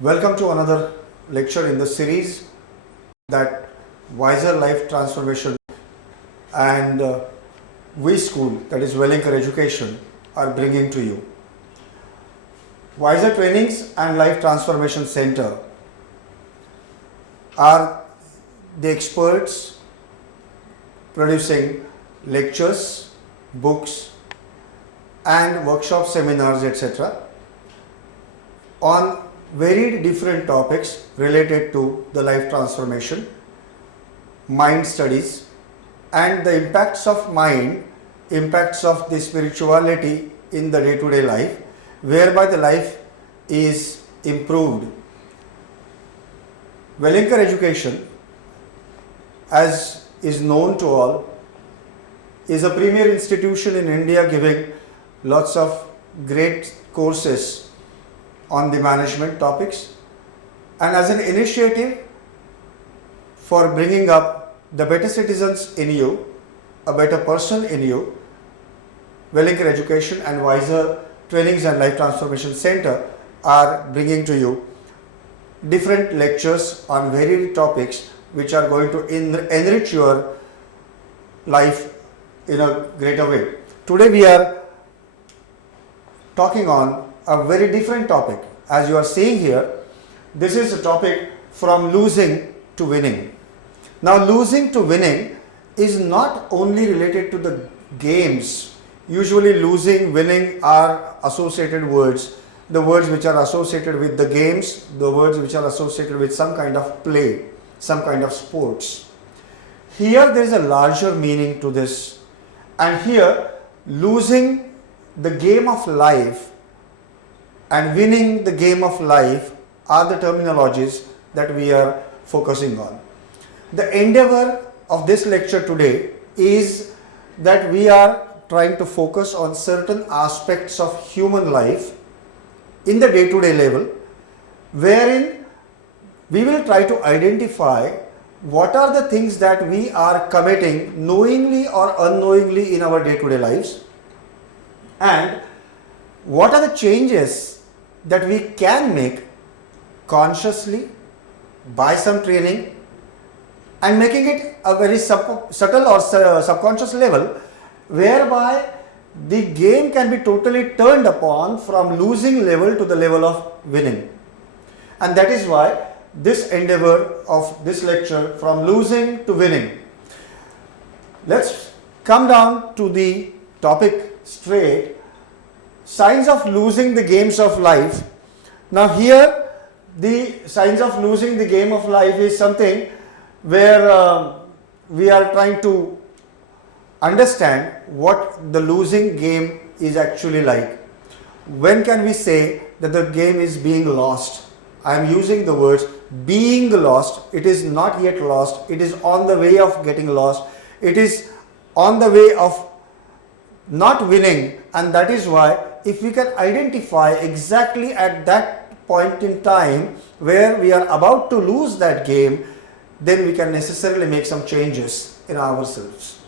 Welcome to another lecture in the series that Wiser Life Transformation and weSchool, that is Welingkar Education, are bringing to you. Wiser Trainings and Life Transformation Center are the experts producing lectures, books and workshop seminars, etc. on very different topics related to the life transformation, mind studies and the impacts of mind, impacts of the spirituality in the day-to-day life, whereby the life is improved. Welingkar Education, as is known to all, is a premier institution in India giving lots of great courses on the management topics, and as an initiative for bringing up the better citizens in you, a better person in you, Welingkar Education and Wiser Trainings and Life Transformation Center are bringing to you different lectures on varied topics which are going to enrich your life in a greater way. Today we are talking on a very different topic. As you are seeing here, this is a topic from losing to winning. Now, losing to winning is not only related to the games. Usually losing, winning are associated words. The words which are associated with the games, the words which are associated with some kind of play, some kind of sports. Here there is a larger meaning to this, and here losing the game of life and winning the game of life are the terminologies that we are focusing on. The endeavor of this lecture today is that we are trying to focus on certain aspects of human life in the day-to-day level, wherein we will try to identify what are the things that we are committing knowingly or unknowingly in our day-to-day lives, and what are the changes that we can make consciously by some training and making it a very subtle or subconscious level, whereby the game can be totally turned upon from losing level to the level of winning. And that is why this endeavor of this lecture, from losing to winning. Let's come down to the topic straight. Signs of losing the games of life. Now here the signs of losing the game of life is something where we are trying to understand what the losing game is actually like. When can we say that the game is being lost? I am using the words being lost. It is not yet lost. It is on the way of getting lost. It is on the way of not winning, and that is why if we can identify exactly at that point in time where we are about to lose that game, then we can necessarily make some changes in ourselves.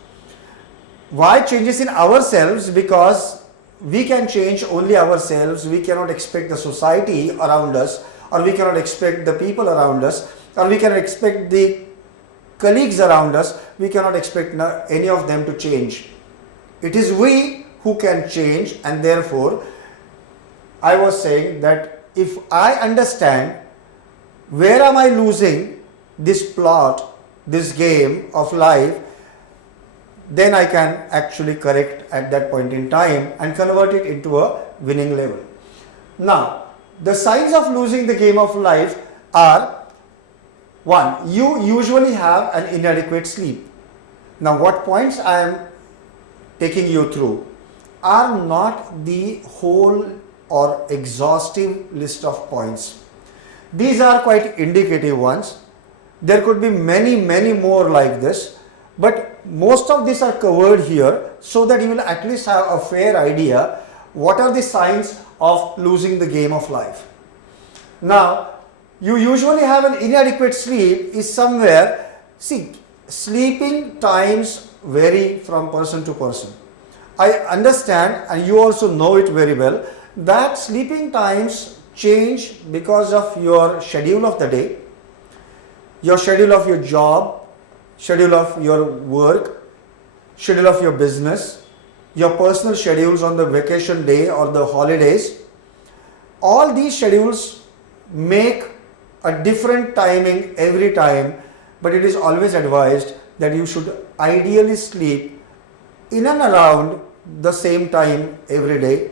Why changes in ourselves? Because we can change only ourselves. We cannot expect the society around us, or we cannot expect the people around us, or we cannot expect the colleagues around us. We cannot expect any of them to change. It is we who can change, and therefore I was saying that if I understand where am I losing this plot, this game of life, then I can actually correct at that point in time and convert it into a winning level. Now, the signs of losing the game of life are: 1. You usually have an inadequate sleep. Now, what points I am taking you through are not the whole or exhaustive list of points. These are quite indicative ones. There could be many more like this, but most of these are covered here so that you will at least have a fair idea what are the signs of losing the game of life. Now, you usually have an inadequate sleep is somewhere, see, sleeping times vary from person to person. I understand, and you also know it very well, that sleeping times change because of your schedule of the day, your schedule of your job, schedule of your work, schedule of your business, your personal schedules on the vacation day or the holidays. All these schedules make a different timing every time, but it is always advised that you should ideally sleep in and around the same time every day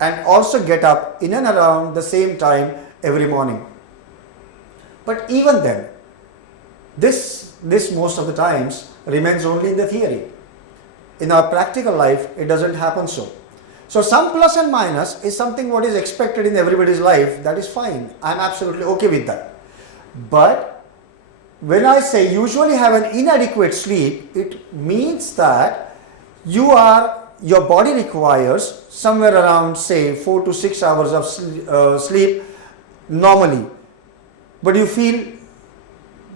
and also get up in and around the same time every morning. But even then, this most of the times remains only in the theory. In our practical life, it doesn't happen so. So some plus and minus is something what is expected in everybody's life. That is fine. I'm absolutely okay with that. But when I say usually have an inadequate sleep, it means that your body requires somewhere around say 4 to 6 hours of sleep normally, but you feel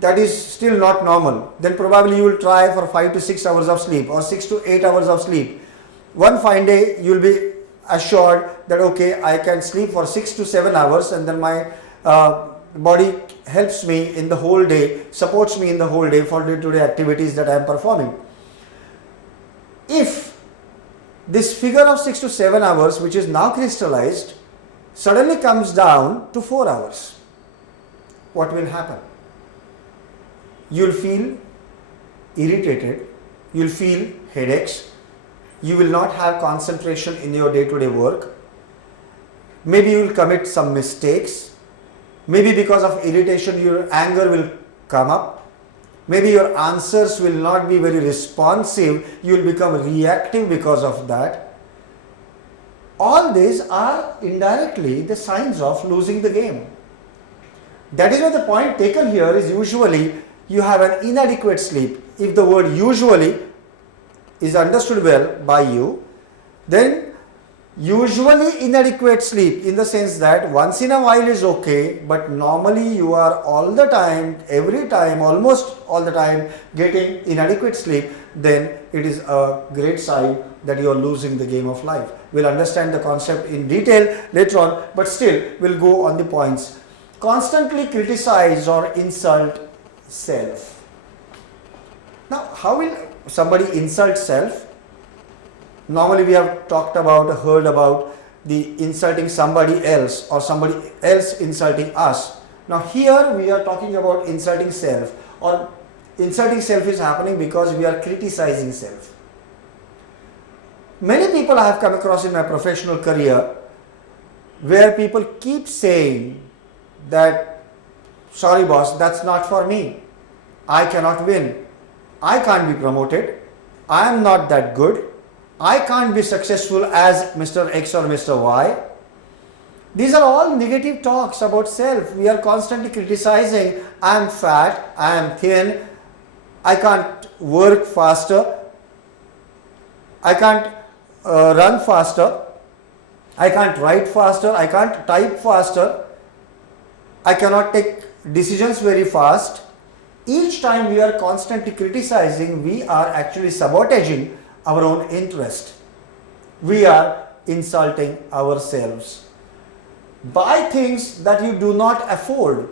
that is still not normal, then probably you will try for 5 to 6 hours of sleep or 6 to 8 hours of sleep. One fine day you will be assured that okay, I can sleep for 6 to 7 hours and then my body helps me in the whole day, supports me in the whole day for day-to-day activities that I am performing. If this figure of 6 to 7 hours, which is now crystallized, suddenly comes down to 4 hours, what will happen? You will feel irritated, you will feel headaches, you will not have concentration in your day-to-day work, maybe you will commit some mistakes, maybe because of irritation your anger will come up, maybe your answers will not be very responsive, you will become reactive because of that. All these are indirectly the signs of losing the game. That is why the point taken here is usually you have an inadequate sleep. If the word usually is understood well by you, then usually inadequate sleep in the sense that once in a while is okay, but normally you are all the time, every time, almost all the time getting inadequate sleep, then it is a great sign that you are losing the game of life. We'll understand the concept in detail later on, but still we'll go on the points. Constantly criticize or insult self. Now, how will somebody insult self? Normally we have talked about, heard about the insulting somebody else or somebody else insulting us. Now here we are talking about insulting self, or insulting self is happening because we are criticizing self. Many people I have come across in my professional career where people keep saying that, sorry boss, that's not for me. I cannot win. I can't be promoted. I am not that good. I can't be successful as Mr. X or Mr. Y. These are all negative talks about self. We are constantly criticizing, I am fat, I am thin, I can't work faster, I can't run faster, I can't write faster, I can't type faster, I cannot take decisions very fast. Each time we are constantly criticizing, we are actually sabotaging our own interest. We are insulting ourselves. Buy things that you do not afford.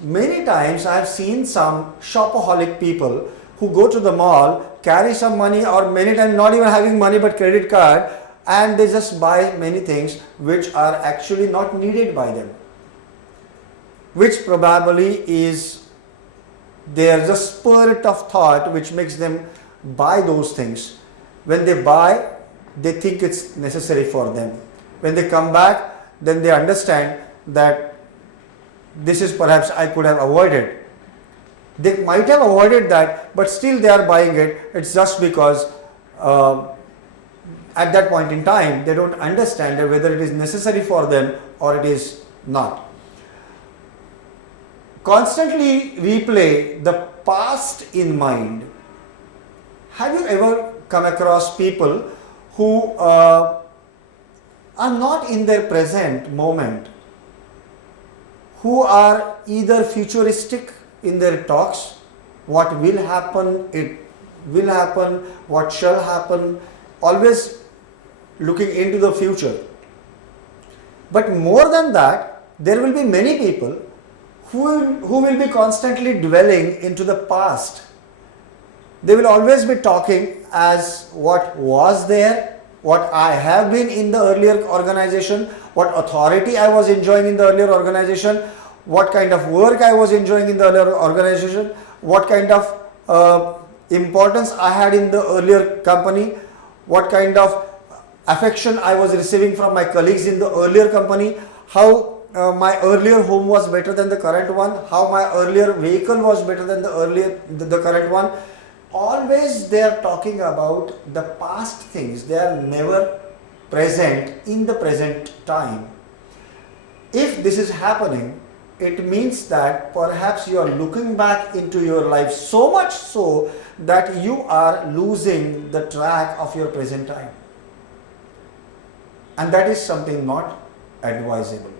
Many times I have seen some shopaholic people who go to the mall, carry some money, or many times not even having money but credit card, and they just buy many things which are actually not needed by them, which probably is their just spirit of thought which makes them buy those things. When they buy, they think it's necessary for them. When they come back, then they understand that this is perhaps I could have avoided. They might have avoided that, but still they are buying it. It's just because at that point in time they don't understand that whether it is necessary for them or it is not. Constantly replay the past in mind. Have you ever come across people who are not in their present moment, who are either futuristic in their talks, what will happen, it will happen, what shall happen, always looking into the future. But more than that, there will be many people who will be constantly dwelling into the past. They will always be talking as what was there, what I have been in the earlier organization, what authority I was enjoying in the earlier organization, what kind of work I was enjoying in the earlier organization, what kind of importance I had in the earlier company, what kind of affection I was receiving from my colleagues in the earlier company, how my earlier home was better than the current one, how my earlier vehicle was better than the current one. Always they are talking about the past things. They are never present in the present time. If this is happening, it means that perhaps you are looking back into your life so much so that you are losing the track of your present time. And that is something not advisable.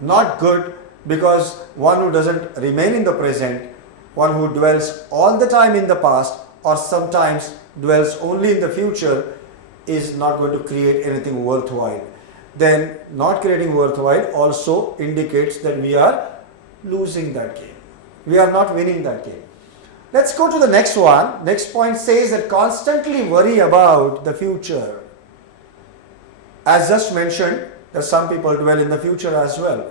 Not good, because one who doesn't remain in the present, one who dwells all the time in the past or sometimes dwells only in the future, is not going to create anything worthwhile. Then not creating worthwhile also indicates that we are losing that game. We are not winning that game. Let's go to the next one. Next point says that constantly worry about the future. As just mentioned, that some people dwell in the future as well.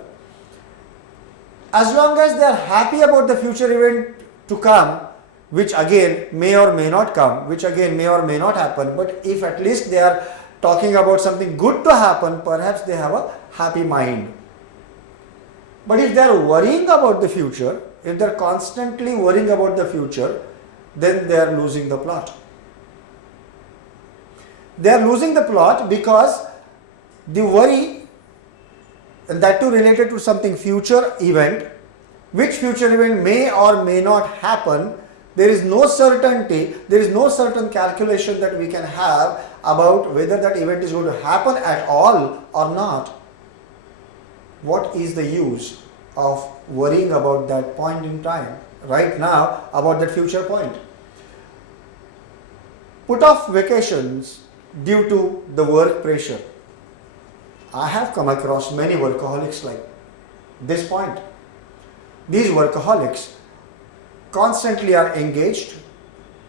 As long as they are happy about the future event to come, which again may or may not come, which again may or may not happen, but if at least they are talking about something good to happen, perhaps they have a happy mind. But if they are worrying about the future, if they are constantly worrying about the future, then they are losing the plot. They are losing the plot because the worry, and that too related to something future event, which future event may or may not happen, there is no certainty, there is no certain calculation that we can have about whether that event is going to happen at all or not. What is the use of worrying about that point in time, right now, about that future point? Put off vacations due to the work pressure. I have come across many workaholics like this point. These workaholics constantly are engaged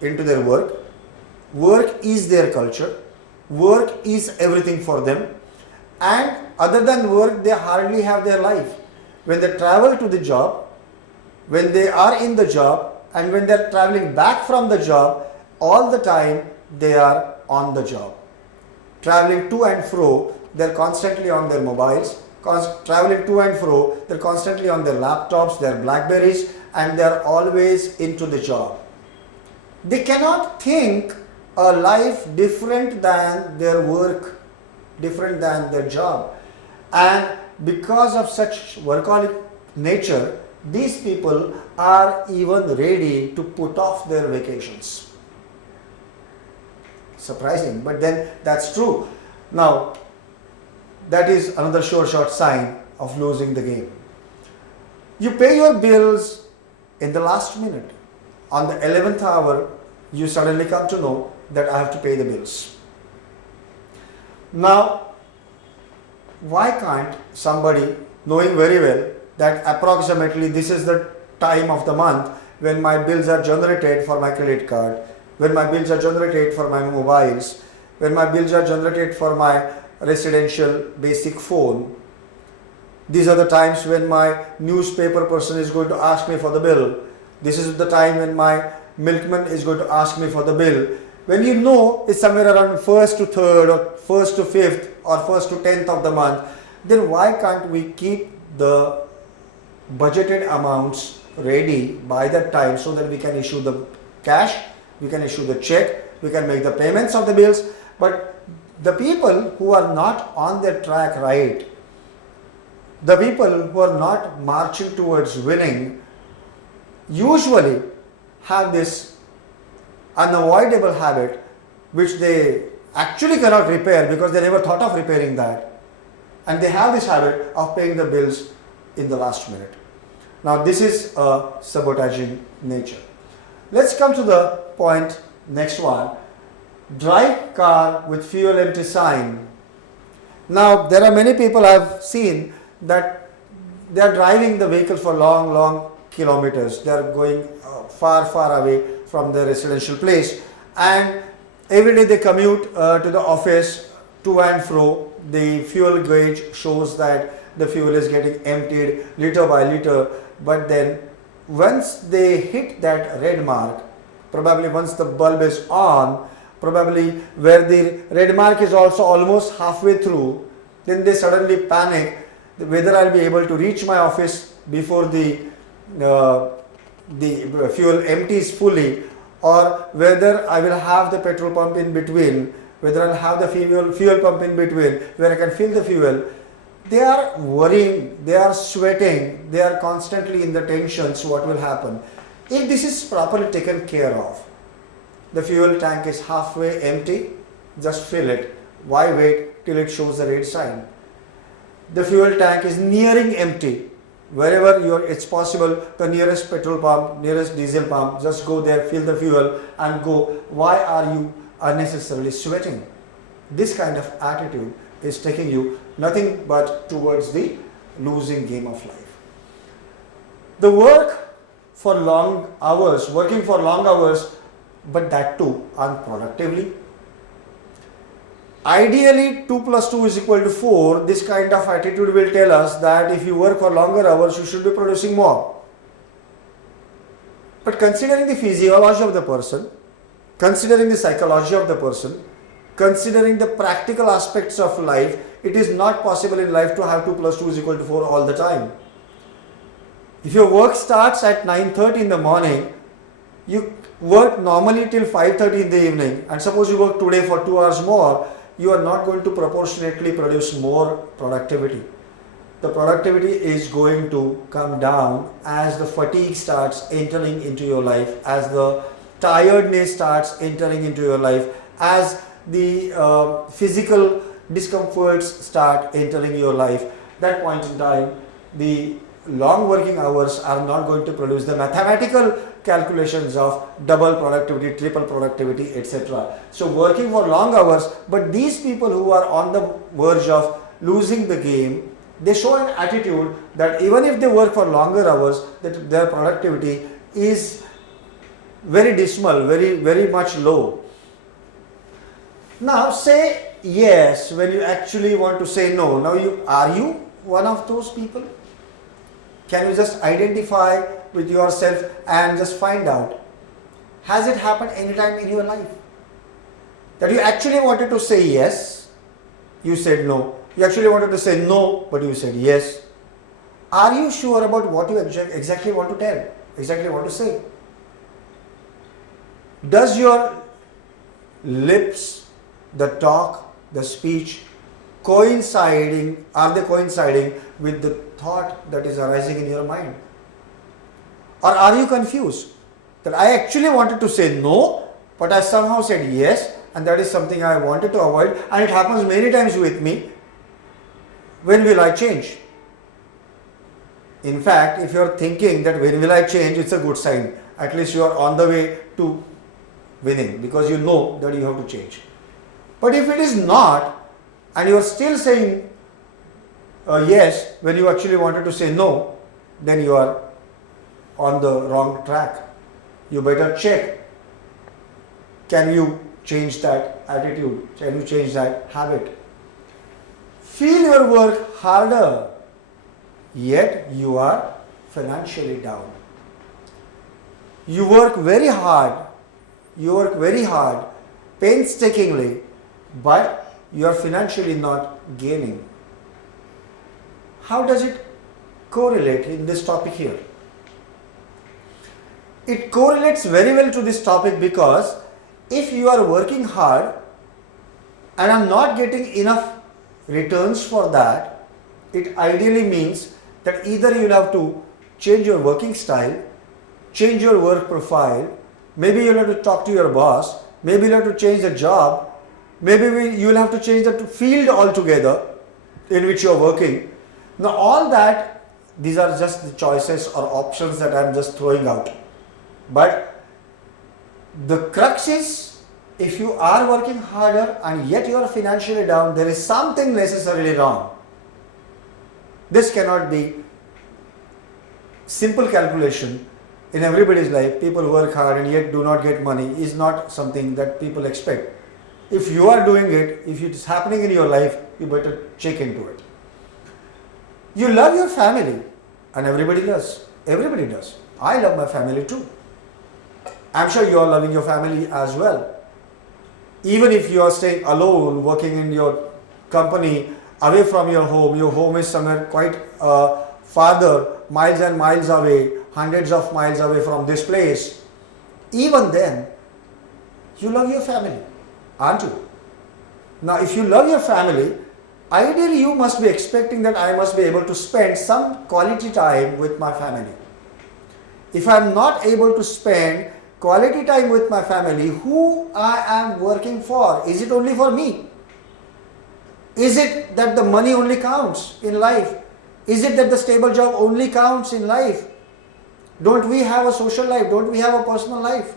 into their work. Work is their culture. Work is everything for them. And other than work, they hardly have their life. When they travel to the job, when they are in the job, and when they are traveling back from the job, all the time they are on the job. Traveling to and fro, they are constantly on their mobiles. Traveling to and fro, they are constantly on their laptops, their Blackberries, and they are always into the job. They cannot think a life different than their work, different than their job. And because of such workaholic nature, these people are even ready to put off their vacations. Surprising, but then that's true. Now, that is another short sign of losing the game. You pay your bills in the last minute. On the 11th hour, you suddenly come to know that I have to pay the bills. Now, why can't somebody, knowing very well that approximately this is the time of the month when my bills are generated for my credit card, when my bills are generated for my mobiles, when my bills are generated for my residential basic phone, these are the times when my newspaper person is going to ask me for the bill. This is the time when my milkman is going to ask me for the bill. When you know it's somewhere around 1st to 3rd or 1st to 5th or 1st to 10th of the month, then why can't we keep the budgeted amounts ready by that time so that we can issue the cash, we can issue the check, we can make the payments of the bills? But the people who are not on their track right, the people who are not marching towards winning, usually have this unavoidable habit which they actually cannot repair because they never thought of repairing that, and they have this habit of paying the bills in the last minute. Now this is a sabotaging nature. Let's come to the point, next one. Drive car with fuel empty sign. Now there are many people I have seen that they are driving the vehicle for long kilometers. They are going far away from their residential place, and every day they commute to the office, to and fro. The fuel gauge shows that the fuel is getting emptied liter by liter, but then once they hit that red mark, probably once the bulb is on, probably where the red mark is also almost halfway through, then they suddenly panic whether I'll be able to reach my office before the fuel empties fully, or whether I will have the petrol pump in between, whether I'll have the fuel pump in between where I can fill the fuel. They are worrying, they are sweating, they are constantly in the tensions what will happen. If this is properly taken care of, the fuel tank is halfway empty, just fill it. Why wait till it shows the red sign? The fuel tank is nearing empty. Wherever it's possible, the nearest petrol pump, nearest diesel pump, just go there, fill the fuel and go. Why are you unnecessarily sweating? This kind of attitude is taking you nothing but towards the losing game of life. The working for long hours, but that too unproductively. Ideally 2 plus 2 is equal to 4. This kind of attitude will tell us that if you work for longer hours, you should be producing more. But considering the physiology of the person, considering the psychology of the person, considering the practical aspects of life, it is not possible in life to have 2 plus 2 is equal to 4 all the time. If your work starts at 9:30 in the morning, you work normally till 5:30 in the evening, and suppose you work today for 2 hours more, you are not going to proportionately produce more productivity. The productivity is going to come down as the fatigue starts entering into your life, as the tiredness starts entering into your life, as the physical discomforts start entering your life. That point in time, the long working hours are not going to produce the mathematical calculations of double productivity, triple productivity, etc. So working for long hours, but these people who are on the verge of losing the game, they show an attitude that even if they work for longer hours, that their productivity is very dismal, very much low. Now say yes when you actually want to say no. Now are you one of those people? Can you just identify with yourself and just find out, has it happened anytime in your life that you actually wanted to say yes, you said no, you actually wanted to say no, but you said yes? Are you sure about what you exactly want to tell, exactly want to say? Does your lips, the talk, the speech are they coinciding with the thought that is arising in your mind? Or are you confused that I actually wanted to say no, but I somehow said yes, and that is something I wanted to avoid, and it happens many times with me? When will I change? In fact, if you are thinking that when will I change, it's a good sign. At least you are on the way to winning, because you know that you have to change. But if it is not, and you are still saying yes when you actually wanted to say no, then you are on the wrong track. You better check. Can you change that attitude? Can you change that habit? Feel your work harder, yet you are financially down. You work very hard, painstakingly, but you are financially not gaining. How does it correlate in this topic here? It correlates very well to this topic, because if you are working hard and are not getting enough returns for that, it ideally means that either you will have to change your working style, change your work profile, maybe you will have to talk to your boss, maybe you will have to change the job, maybe you will have to change the field altogether in which you are working. Now all that, these are just the choices or options that I am just throwing out. But the crux is, if you are working harder and yet you are financially down, there is something necessarily wrong. This cannot be simple calculation in everybody's life. People work hard and yet do not get money is not something that people expect. If you are doing it, if it is happening in your life, you better check into it. You love your family, and everybody does. Everybody does. I love my family too. I'm sure you are loving your family as well. Even if you are staying alone, working in your company, away from your home is somewhere quite farther, miles and miles away, hundreds of miles away from this place. Even then, you love your family, aren't you? Now, if you love your family, ideally you must be expecting that I must be able to spend some quality time with my family. If I am not able to spend quality time with my family, who I am working for? Is it only for me? Is it that the money only counts in life? Is it that the stable job only counts in life? Don't we have a social life? Don't we have a personal life?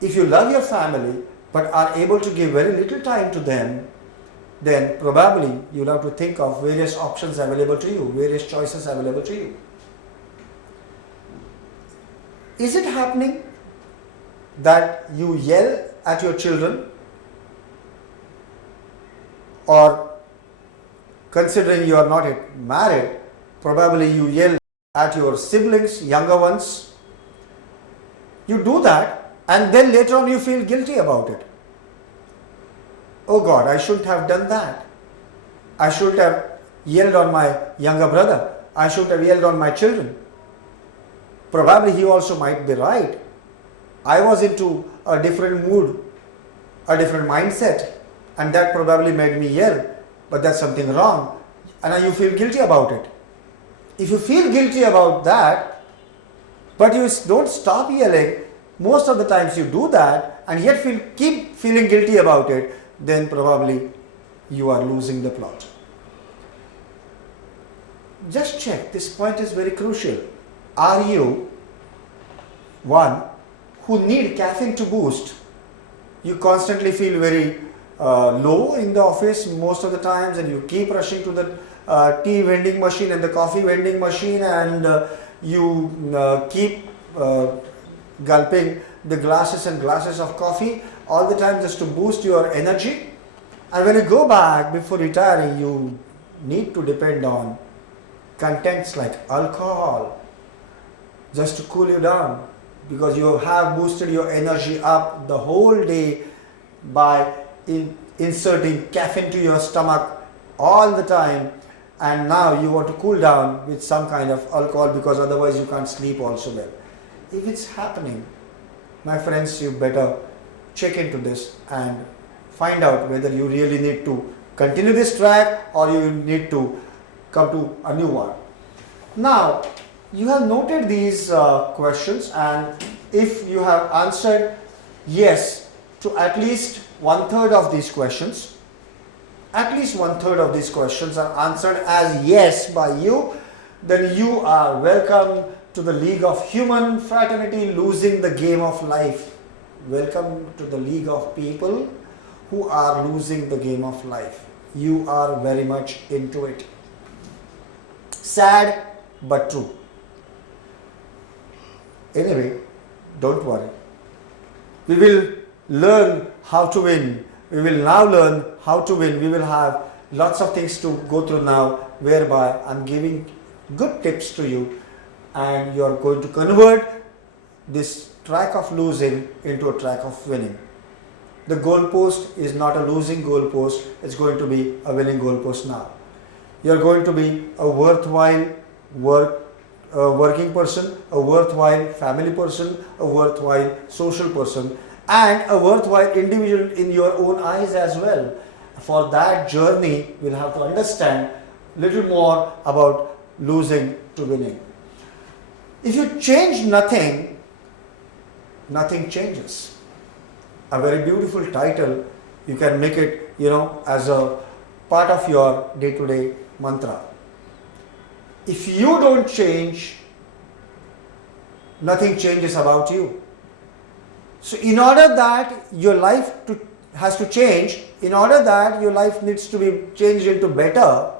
If you love your family but are able to give very little time to them, then probably you'll have to think of various options available to you, various choices available to you. Is it happening that you yell at your children, or considering you are not yet married, probably you yell at your siblings, younger ones? You do that and then later on you feel guilty about it. Oh God, I shouldn't have done that. I shouldn't have yelled on my younger brother. I shouldn't have yelled on my children. Probably he also might be right. I was into a different mood, a different mindset, and that probably made me yell, but that's something wrong. And now you feel guilty about it. If you feel guilty about that, but you don't stop yelling, most of the times you do that and yet keep feeling guilty about it, then probably you are losing the plot. Just check, this point is very crucial. Are you one who need caffeine to boost? You constantly feel very low in the office most of the times, and you keep rushing to the tea vending machine and the coffee vending machine, and you keep gulping the glasses and glasses of coffee all the time just to boost your energy. And when you go back before retiring, you need to depend on contents like alcohol just to cool you down, because you have boosted your energy up the whole day by inserting caffeine to your stomach all the time, and now you want to cool down with some kind of alcohol because otherwise you can't sleep also well. If it's happening, my friends, you better check into this and find out whether you really need to continue this track or you need to come to a new one. Now, you have noted these questions, and if you have answered yes to at least 1/3 of these questions, at least 1/3 of these questions are answered as yes by you, then you are welcome to the League of Human Fraternity, losing the game of life. Welcome to the League of people who are losing the game of life. You are very much into it. Sad but true. Anyway, don't worry. We will learn how to win. We will now learn how to win. We will have lots of things to go through now, whereby I'm giving good tips to you, and you are going to convert this track of losing into a track of winning. The goalpost is not a losing goalpost, it's going to be a winning goalpost now. You are going to be a worthwhile working person, a worthwhile family person, a worthwhile social person, and a worthwhile individual in your own eyes as well. For that journey, we'll have to understand a little more about losing to winning. If you change nothing, nothing changes. A very beautiful title. You can make it, as a part of your day-to-day mantra. If you don't change, nothing changes about you. So in order that your life has to change, in order that your life needs to be changed into better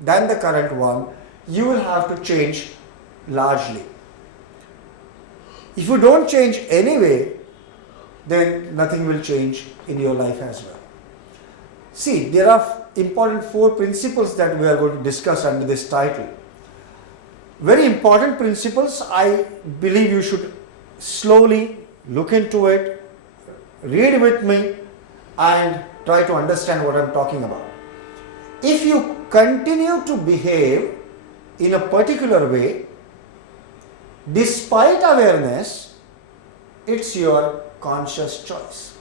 than the current one, you will have to change largely. If you don't change anyway, then nothing will change in your life as well. See, there are important 4 principles that we are going to discuss under this title. Very important principles. I believe you should slowly look into it, read with me, and try to understand what I am talking about. If you continue to behave in a particular way, despite awareness, it's your conscious choice.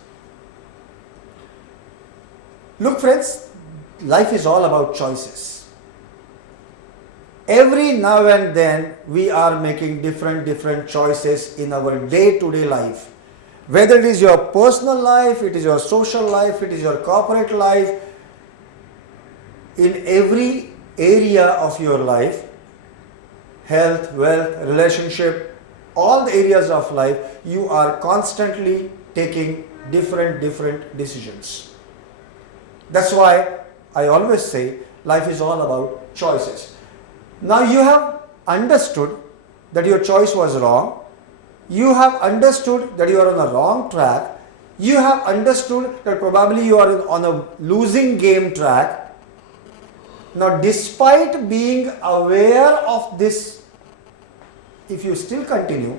Look friends, life is all about choices. Every now and then we are making different choices in our day-to-day life. Whether it is your personal life, it is your social life, it is your corporate life, in every area of your life, health, wealth, relationship, all the areas of life, you are constantly taking different decisions. That's why I always say life is all about choices. Now you have understood that your choice was wrong. You have understood that you are on a wrong track. You have understood that probably you are on a losing game track. Now despite being aware of this, if you still continue,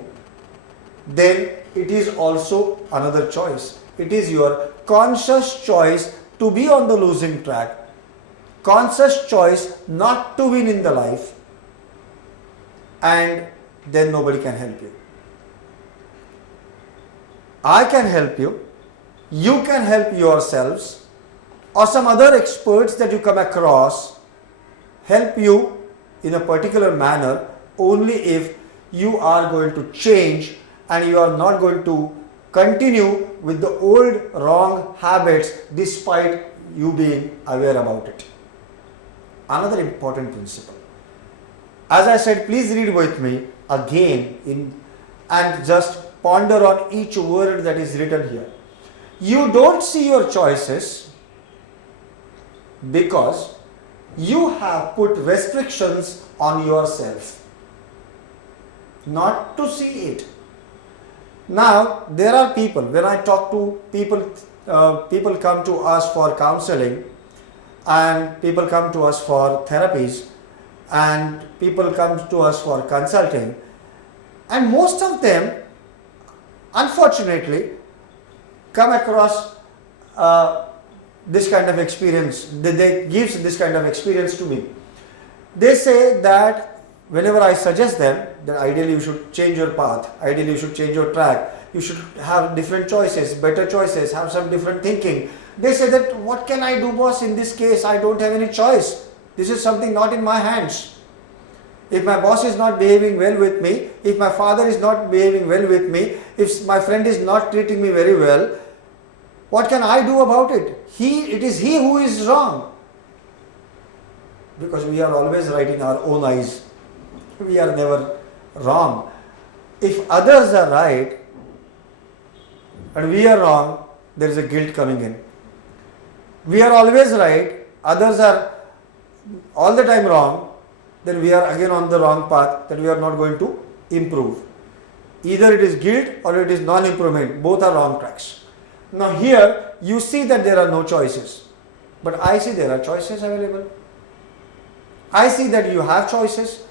then it is also another choice. It is your conscious choice to be on the losing track, conscious choice not to win in the life, and then nobody can help you. I can help you, you can help yourselves, or some other experts that you come across help you in a particular manner only if you are going to change and you are not going to continue with the old wrong habits despite you being aware about it. Another important principle. As I said, please read with me again and just ponder on each word that is written here. You don't see your choices because you have put restrictions on yourself not to see it. Now, there are people, when I talk to people, people come to us for counseling, and people come to us for therapies, and people come to us for consulting, and most of them, unfortunately, come across this kind of experience. They give this kind of experience to me. They say that whenever I suggest them that ideally you should change your path, ideally you should change your track, you should have different choices, better choices, have some different thinking. They say that what can I do, boss? In this case, I don't have any choice. This is something not in my hands. If my boss is not behaving well with me, if my father is not behaving well with me, if my friend is not treating me very well, what can I do about it? It is he who is wrong. Because we are always right in our own eyes. We are never wrong. If others are right and we are wrong, there is a guilt coming in. We are always right, others are all the time wrong, then we are again on the wrong path that we are not going to improve. Either it is guilt or it is non-improvement. Both are wrong tracks. Now here you see that there are no choices, but I see there are choices available. I see that you have choices.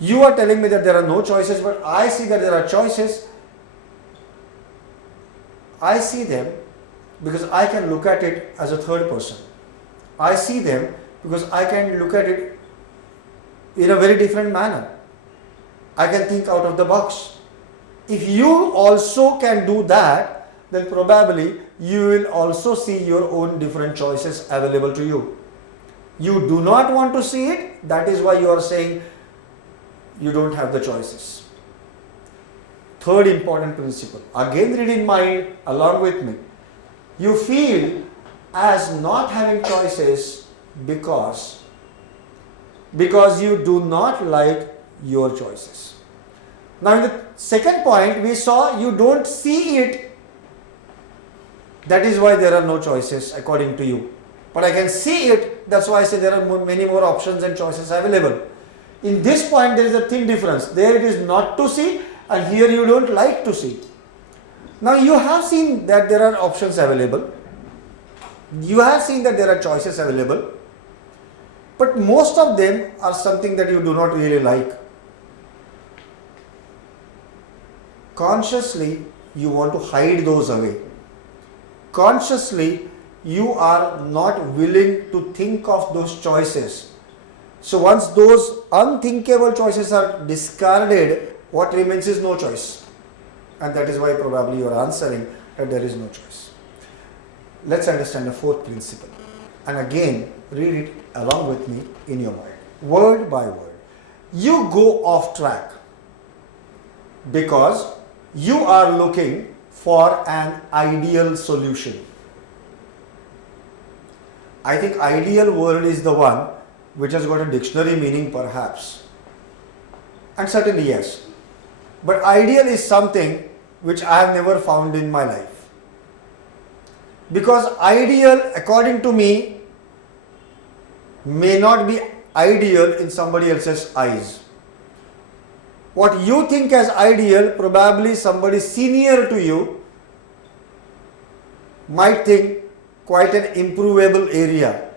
You are telling me that there are no choices, but I see that there are choices. I see them because I can look at it as a third person. I see them because I can look at it in a very different manner. I can think out of the box. If you also can do that, then probably you will also see your own different choices available to you. You do not want to see it, that is why you are saying you don't have the choices. Third important principle, again read in mind along with me. You feel as not having choices because you do not like your choices. Now in the second point we saw you don't see it, that is why there are no choices according to you. But I can see it, that's why I say there are many more options and choices available. In this point there is a thin difference. There it is not to see, and here you don't like to see. Now you have seen that there are options available. You have seen that there are choices available. But most of them are something that you do not really like. Consciously, you want to hide those away. Consciously, you are not willing to think of those choices. So once those unthinkable choices are discarded, what remains is no choice. And that is why probably you are answering that there is no choice. Let's understand the fourth principle. And again, read it along with me in your mind, word by word. You go off track because you are looking for an ideal solution. I think ideal word is the one which has got a dictionary meaning perhaps. And certainly yes. But ideal is something which I have never found in my life. Because ideal, according to me, may not be ideal in somebody else's eyes. What you think as ideal, probably somebody senior to you might think quite an improvable area,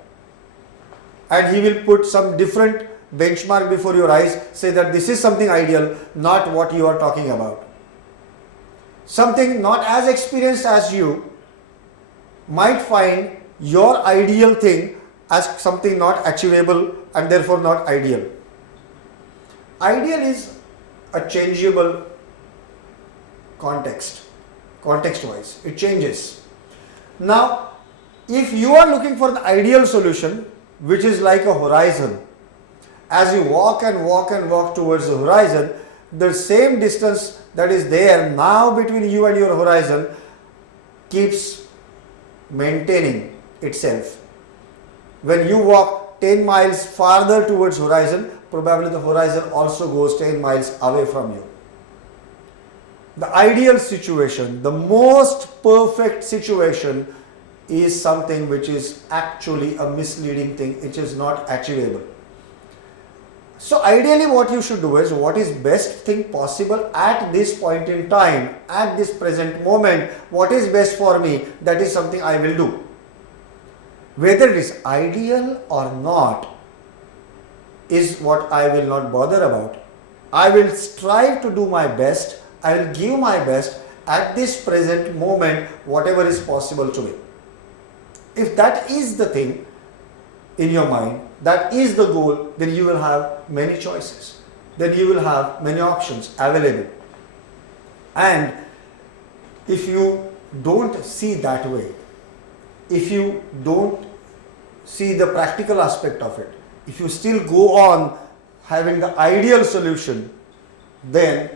and he will put some different benchmark before your eyes, say that this is something ideal, not what you are talking about. Something not as experienced as you might find your ideal thing as something not achievable and therefore not ideal. Ideal is a changeable context-wise, it changes. Now, if you are looking for the ideal solution, which is like a horizon, as you walk and walk and walk towards the horizon, the same distance that is there now between you and your horizon keeps maintaining itself. When you walk 10 miles farther towards horizon, probably the horizon also goes 10 miles away from you. The ideal situation, the most perfect situation, is something which is actually a misleading thing, which is not achievable. So ideally what you should do is, what is best thing possible at this point in time, at this present moment, what is best for me, that is something I will do. Whether it is ideal or not is what I will not bother about. I will strive to do my best, I will give my best at this present moment, whatever is possible to me. If that is the thing in your mind, that is the goal, then you will have many choices. Then you will have many options available. And if you don't see that way, if you don't see the practical aspect of it, if you still go on having the ideal solution, then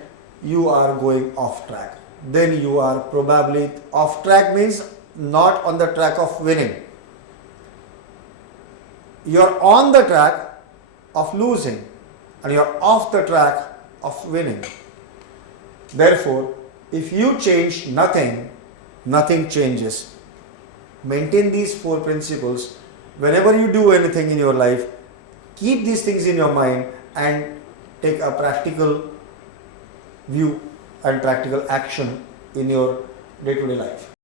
you are going off track. Then you are probably off track, means not on the track of winning. You are on the track of losing and you are off the track of winning. Therefore, if you change nothing, nothing changes. Maintain these four principles. Whenever you do anything in your life, keep these things in your mind and take a practical view and practical action in your day-to-day life.